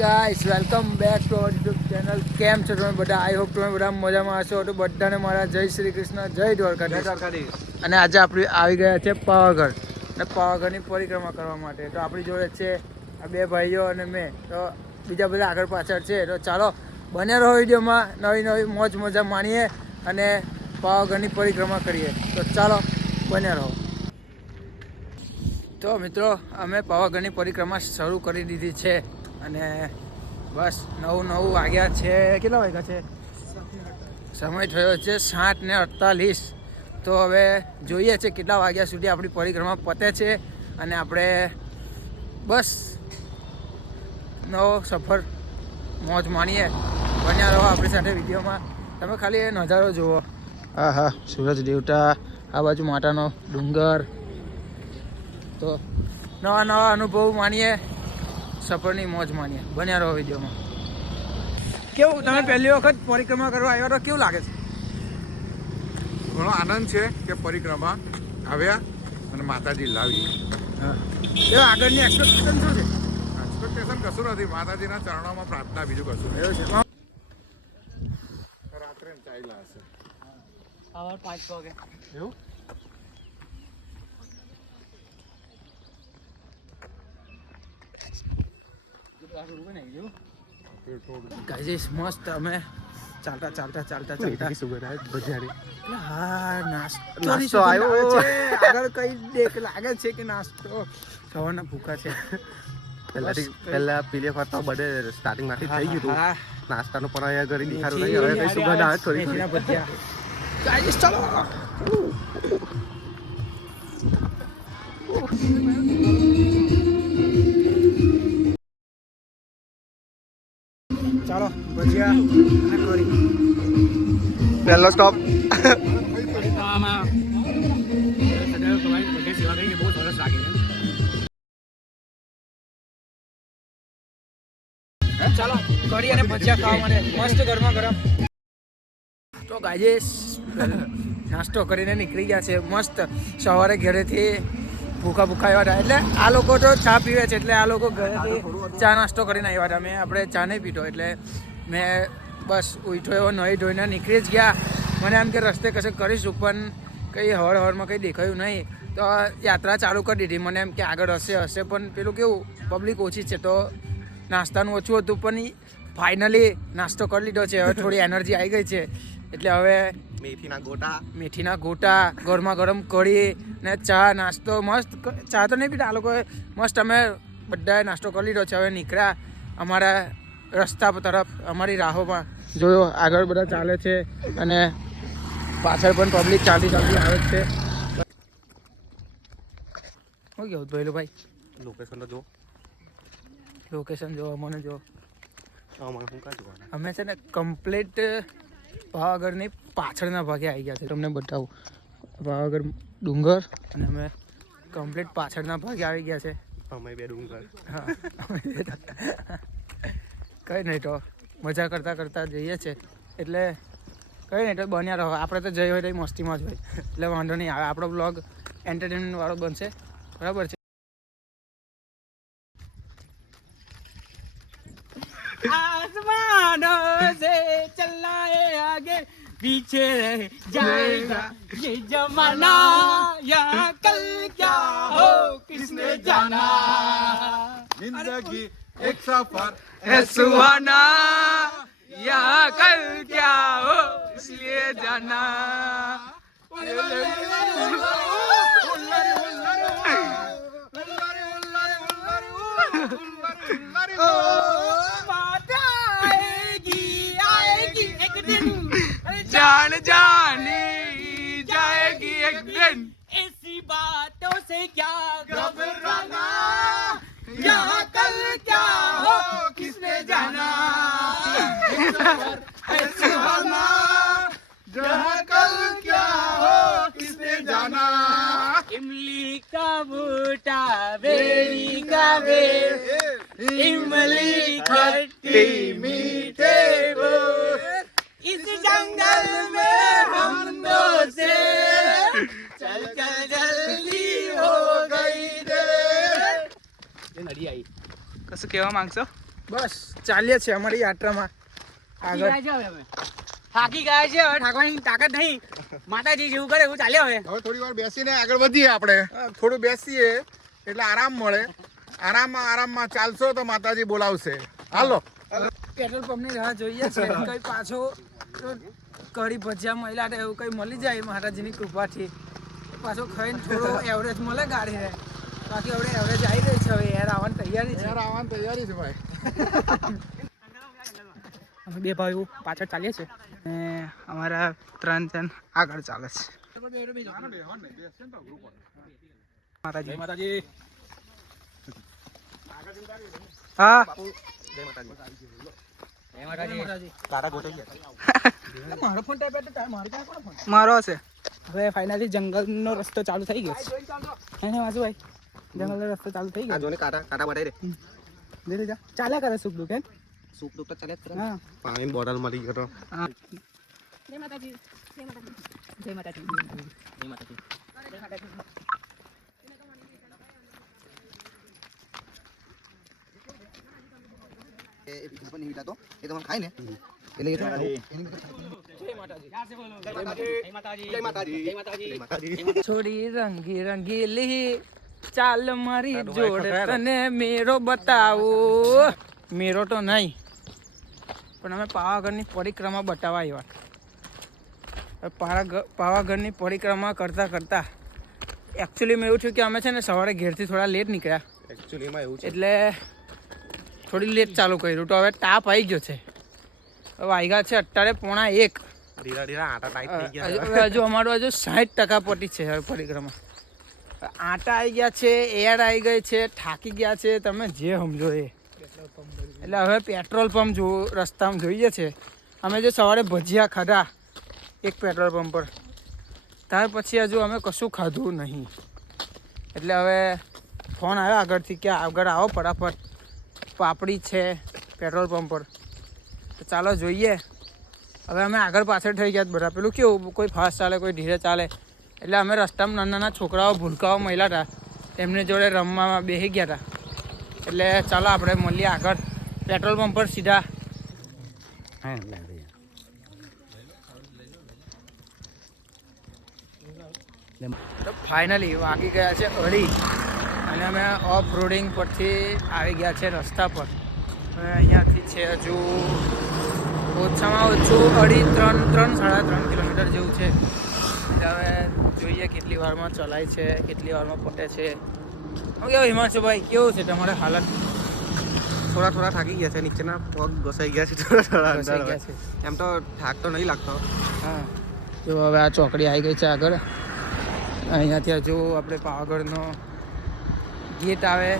Guys welcome back to our YouTube channel. કેમ છો તમે બધા? આઈ હોપ તમે બધા મજામાં હશો. તો બધાને મારા જય શ્રી કૃષ્ણ, જય દ્વારકાધીશ. અને આજે આપણે આવી ગયા છે પાવાગઢ, અને પાવાગઢની પરિક્રમા કરવા માટે. તો આપણી જોડે છે આ બે ભાઈઓ અને મેં. તો બીજા બધા આગળ પાછળ છે. તો ચાલો બને રહો વિડીયોમાં, નવી નવી મોજ મજા માણીએ અને પાવાગઢની પરિક્રમા કરીએ. તો ચાલો બને રહો. તો મિત્રો, અમે પાવાગઢની પરિક્રમા શરૂ કરી દીધી છે અને બસ 9 વાગ્યા છે. કેટલા વાગ્યા છે? સમય થયો છે 7:48. તો હવે જોઈએ છે કેટલા વાગ્યા સુધી આપણી પરિક્રમા પતે છે અને આપણે બસ નવો સફર મોજ માણીએ. બન્યા રહો આપણી સાથે વિડીયોમાં. તમે ખાલી એ નજારો જુઓ. હા, સૂરજ દેવતા, આ બાજુ માતાનો ડુંગર. તો નવા અનુભવ માણીએ, સફરની મોજ માણીએ. બન્યા રહો વિડીયોમાં. કેવું, તમે પહેલી વખત પરિક્રમા કરવા આવ્યા તો કેવું લાગે છે? ઘણો આનંદ છે કે પરિક્રમા આવ્યા અને માતાજી લાવી. હા, એ આગળની એક્સપેક્ટેશન શું છે? એક્સપેક્ટેશન કશું નથી, માતાજીના ચરણોમાં પ્રાર્થના, બીજું કશું એવું છે. રાત્રે ચાલ્યા હશે. 5 વાગે એવું? ગાઈસ મસ્ત અમે ચાલતા હા નાસ્તો આવ્યો છે. આગળ કઈ દેખ લાગે છે કે નાસ્તો ખાવાના ભૂખા છે. પહેલા પીલે ફરતા બધે સ્ટાર્ટિંગ માંથી થઈ ગયું હતું. નાસ્તાનું પણ અહીંયા ઘરે દેખાડું નહીં. હવે કઈ સુગંધ આવે થોડી ગાઈસ ચાલો. ચાલો ભજીયા અને કરી. પહેલો સ્ટોપ ચાલો કરી અને ભજીયા ખાવા માટે મસ્ત ગરમા ગરમ. તો ગાઈસ નાસ્તો કરીને નીકળી ગયા છે. મસ્ત સવારે ઘરેથી ભૂખા આવ્યા હતા. એટલે આ લોકો તો ચા પીવે છે, એટલે આ લોકો ઘરેથી ચા નાસ્તો કરીને આવ્યા હતા. આપણે ચા નહીં પીતો, એટલે મેં બસ ઉઠ્યો એવો નહીં ધોઈને નીકળી જ ગયા. મને એમ કે રસ્તે કશે કરીશું, પણ કંઈ હવારમાં કંઈ દેખાયું નહીં. તો યાત્રા ચાલુ કરી દીધી. મને એમ કે આગળ હશે, પણ પેલું કેવું પબ્લિક ઓછી છે તો નાસ્તાનું ઓછું હતું. પણ ફાઇનલી નાસ્તો કરી લીધો છે. હવે થોડી એનર્જી આવી ગઈ છે. એટલે હવે મેથીના ગોટા, ગરમા ગરમ કઢી ને ચા નાસ્તો મસ્ત. ચા તો નહીં પીતા આ લોકોએ, મસ્ત અમે બધાએ નાસ્તો કરી લીધો છે. હવે નીકળ્યા અમારા રસ્તા તરફ, અમારી રાહોમાં. જોયો આગળ બધા ચાલે છે અને પાછળ પણ પબ્લિક ચાલતી આવે છે. શું કેવું ભાઈ? લોકેશન જો મને જો. અમે છે ને કમ્પ્લીટ પાવાગઢની પાછળના ભાગે આવી ગયા છે. તમને બતાવું, પાવાગઢ ડુંગર અને અમે કમ્પ્લીટ પાછળના ભાગે આવી ગયા છે. અમે બે ડુંગર. હા, કંઈ નહીં, તો મજા કરતા જઈએ છે. એટલે કંઈ નહીં, તો બન્યા રહો. આપણે તો જઈ હોય તો મસ્તીમાં જ હોય, એટલે વાંધો નહીં આવે. આપણો બ્લોગ એન્ટરટેનમેન્ટ વાળો બનશે, બરાબર છે. आसमानों से चलना है आगे, पीछे रह जाएगा ये जमाना, यहाँ कल क्या हो किसने जाना, जिंदगी एक सफर है सुहाना, यहाँ कल क्या हो इसलिए जाना. जान जानी जाएगी एक दिन, ऐसी बातों से क्या घबराना, यहाँ कल क्या हो किसने जाना, सुहाना, जहाँ कल क्या हो किसने जाना. इमली का बूटा बेरी का बेर, इमली खट्टी मीठे बोल, इस जंगल में हम दो से चल जल्दी हो गई देर. કશું કહેવા માંગશો? બસ ચાલીએ છીએ અમારી યાત્રામાં આગળ. થાકી ગયા છે હવે, થાકવાની તાકાત નહીં. માતાજી જેવું કરે એવું ચાલ્યો હવે. હવે થોડી વાર બેસીને આગળ વધીએ આપણે. થોડું બેસીએ એટલે આરામ મળે. આરામમાં ચાલશો તો માતાજી બોલાવશે. હાલો. પેટ્રોલ પંપની રાહ જોઈએ છે. કઈ પાછો કઢી ભજીયા મહિલા એવું કઈ મળી જાય માતાજીની કૃપાથી, પાછો ખાઈને થોડો એવરેજ મળે ગાડીને. બાકી હવે એવરેજ આવી રહી છે, હવે એર આવવાની તૈયારી છે. છે ભાઈ. અમે બે ભાઈઓ પાછળ ચાલીએ છીએ અને અમારા 3 જણ આગળ ચાલે છે. માતાજી હા મારો ફોન ટાઈપ હતો, મારો ક્યાં કોનો ફોન? મારો હશે. હવે ફાઇનલી જંગલનો રસ્તો ચાલુ થઈ ગયો છે. એને વાંચું ભાઈ, જંગલનો રસ્તો ચાલુ થઈ ગયો. કાટા બટાઈ રે ધીરે જા, ચાલ્યા કરે સુખ દુઃખ. સૂપ તો ચાલે જ કરે. હા, પાણી બોટલ મળી ગયો તો. હા. જય માતાજી. જય માતાજી. જય માતાજી. જય માતાજી. જય માતાજી. એ પણ નહીં વિટાતો એ તો ખાય ને એટલે જય માતાજી. છોડી રંગી રંગીલી ચાલ મારી જોડ તને મેરો બતાવું. મેરો તો નહીં, પણ અમે પાવાગઢની પરિક્રમા બતાવવા આવ્યા. પાવાગઢની પરિક્રમા કરતા એકચ્યુઅલીમાં એવું થયું કે અમે છે ને સવારે ઘેરથી થોડા લેટ નીકળ્યા. એકચ્યુઅલીમાં એવું છે એટલે થોડી લેટ ચાલુ કર્યું. તો હવે તાપ આવી ગયો છે. હવે વાગ્યા છે અત્યારે 1:45. ધીરા આટા ટાઈટ થઈ ગયા. હજુ અમારું 60% પટી છે હવે પરિક્રમા. આટા આવી ગયા છે, એર આવી ગઈ છે, થાકી ગયા છે, તમે જે સમજો એ. એટલે હવે પેટ્રોલ પંપ રસ્તામાં જોઈએ છે. અમે જે સવારે ભજીયા ખાધા એક પેટ્રોલ પંપ પર, ત્યાર પછી હજુ અમે કશું ખાધું નહીં. એટલે હવે ફોન આવ્યો આગળથી કે આગળ આવો ફટાફટ, પાપડી છે પેટ્રોલ પંપ પર. તો ચાલો જોઈએ. હવે અમે આગળ પાછળ થઈ ગયા બધા. પેલું કેવું, કોઈ ફાસ્ટ ચાલે, કોઈ ધીરે ચાલે. એટલે અમે રસ્તામાં નાના છોકરાઓ ભૂલકાઓ મળ્યા હતા, એમની જોડે રમવામાં બેસી ગયા હતા. એટલે ચાલો આપણે મળીએ આગળ પેટ્રોલ પંપ પર સીધા. તો ફાઇનલી વાગી ગયા છે 2:30 અને અમે ઓફ રોડિંગ પરથી આવી ગયા છે રસ્તા પર. હવે અહીંયાથી છે હજુ ઓછામાં ઓછું 3.5-3.5 કિલોમીટર જેવું છે. એટલે હવે જોઈએ કેટલી વારમાં ચલાય છે, કેટલી વારમાં પટે છે. કેવું હિમાંશુભાઈ, કેવું છે તમારે હાલત? થોડા થાકી ગયા છે, નીચેના પગ ઘસાઈ ગયા છે થોડા ઘસાઈ ગયા છે. એમ તો થાક તો નહીં લાગતો. હા, જો હવે આ ચોકડી આવી ગઈ છે આગળ. અહીંયાથી હજુ આપણે પાવાગઢનો ગેટ આવે.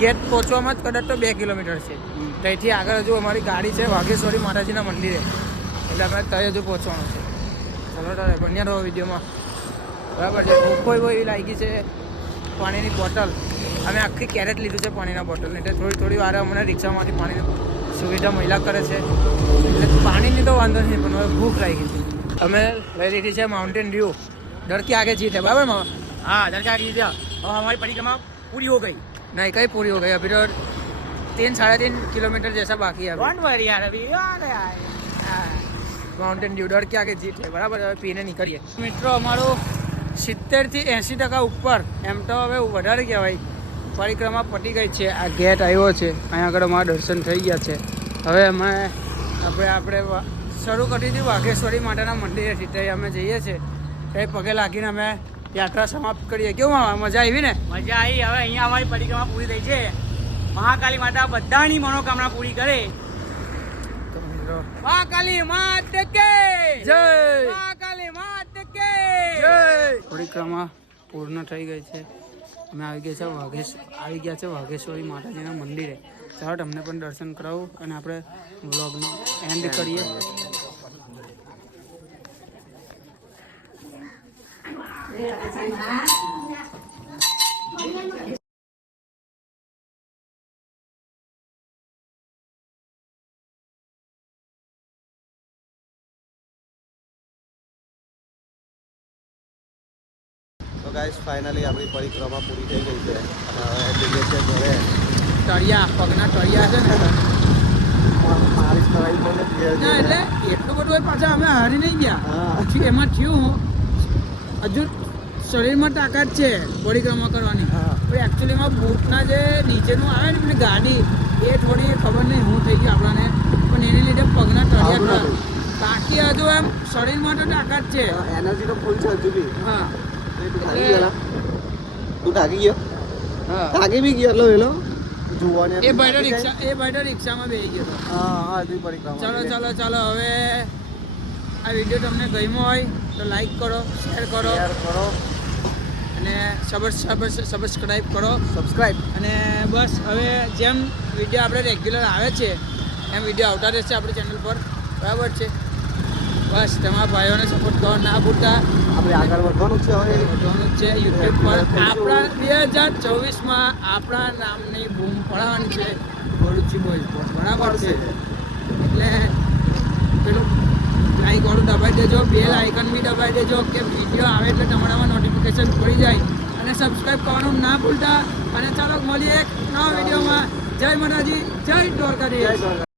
ગેટ પહોંચવામાં જ કદાચ તો 2 કિલોમીટર છે. ત્યાંથી આગળ હજુ અમારી ગાડી છે વાઘેશ્વરી માતાજીના મંદિરે. એટલે અમે ત્યાં હજુ પહોંચવાનું છે. ચલો તારે બન્યા રહો વિડીયોમાં. બરાબર છે. ભૂખ એવી લાગી છે. પાણીની બોટલ અમે આખી કેરેટ લીધું છે પાણીના બોટલ. એટલે થોડી વાર અમને રિક્ષામાંથી પાણીની સુવિધા મહિલા કરે છે. એટલે પાણીની તો વાંધો નહીં, પણ હવે ભૂખ લાગી છે. અમે લઈ લીધી છે માઉન્ટેન ડ્યુ. डर के आगे जीत है बराबर मामा? हाँ, डर के आगे जीत और हमारी परिक्रमा पूरी हो गई. नहीं, कहीं पूरी हो गई. अभी तो 3-3.5 किलोमीटर जैसा बाकी है. डोंट वरी यार, अभी माउंटेन ड्यू डर के आगे जीत है. बराबर. હવે પીને નીકળીએ મિત્રો. અમારું 70-80% ઉપર, એમ તો હવે વધારે કહેવાય, પરિક્રમા પતી ગઈ છે. આ ગેટ આવ્યો છે, અહીંયા આગળ અમારા દર્શન થઈ ગયા છે. હવે અમે આપણે શરૂ કરી દીધું વાઘેશ્વરી માતાના મંદિરેથી. ત્યાં અમે જઈએ છીએ, ત્યાં પગે લાગીને અમે યાત્રા સમાપ્ત કરીએ. કેવું મજા આવી ને? મજા આવી. હવે અહીંયા અમારી પરિક્રમા પૂરી થઈ છે. મહાકાલી માતા બધાની મનોકામના પૂરી કરે. તો મિત્રો, મહાકાલી માત કે જય. મહાકાલી માત કે જય. પરિક્રમા પૂર્ણ થઈ ગઈ છે. અમે આવી ગયા છે વાઘેશ્વરી માતાજીના મંદિરે. ચાલો તમને પણ દર્શન કરાવું અને આપણે વ્લોગનો એન્ડ કરીએ. તો ગાઈસ ફાઇનલી આપણી પરિક્રમા પૂરી થઈ ગઈ છે અને હવે જઈએ છીએ ઘરે. તળિયા પગના તળિયા છે ને માલિશ કરાવી પડે ના એટલે એટલું બધું હોય પાછા અમે હારી નહીં ગયા પછી એમાં થયું હજુ શરીરમાં તાકાત છે પરિક્રમા કરવાની પણ એકચ્યુઅલીમાં બૂટના જે નીચેનું આવે ને પેલી ગાડી એ થોડી ખબર નહીં હું થઈ ગઈ આપણને પણ એને લીધે પગના તળિયા બાકી હજુ એમ શરીરમાં તો તાકાત છે એનર્જી તો ફૂલ છે હજુ બી હા તું થાકી ગયો હા થાકી બી ગયો એટલો વેલો જોવાની એ ભાઈ તો રિક્ષામાં બેસી ગયો હતો હા હજુ પરિક્રમા ચાલો હવે આ વિડીયો તમને ગમ્યો હોય તો લાઈક કરો શેર કરો કરો અને સબસ્ક્રાઈબ કરો સબસ્ક્રાઇબ અને બસ હવે જેમ વિડીયો આપણે રેગ્યુલર આવે છે એમ વિડીયો આવતા રહેશે આપણી ચેનલ પર બરાબર છે બસ તમારા ભાઈઓને સપોર્ટ કરો ના ભૂલતા આપણે આગળ વધવાનું છે હવે વધવાનું છે યુટ્યુબ પર આપણા 2024માં આપણા નામની બૂમ પડાવવાની છે ભરૂચી બોય બરાબર છે એટલે પેલું લાઈક વાળું દબાઈ દેજો બેલ આઇકન બી દબાઈ દેજો કે વિડીયો આવે એટલે તમારામાં નોટિફિકેશન પડી જાય અને સબસ્ક્રાઈબ કરવાનું ના ભૂલતા અને ચાલો મળીએ એક નવા વિડીયોમાં જય માતાજી જય દ્વારકાધીશ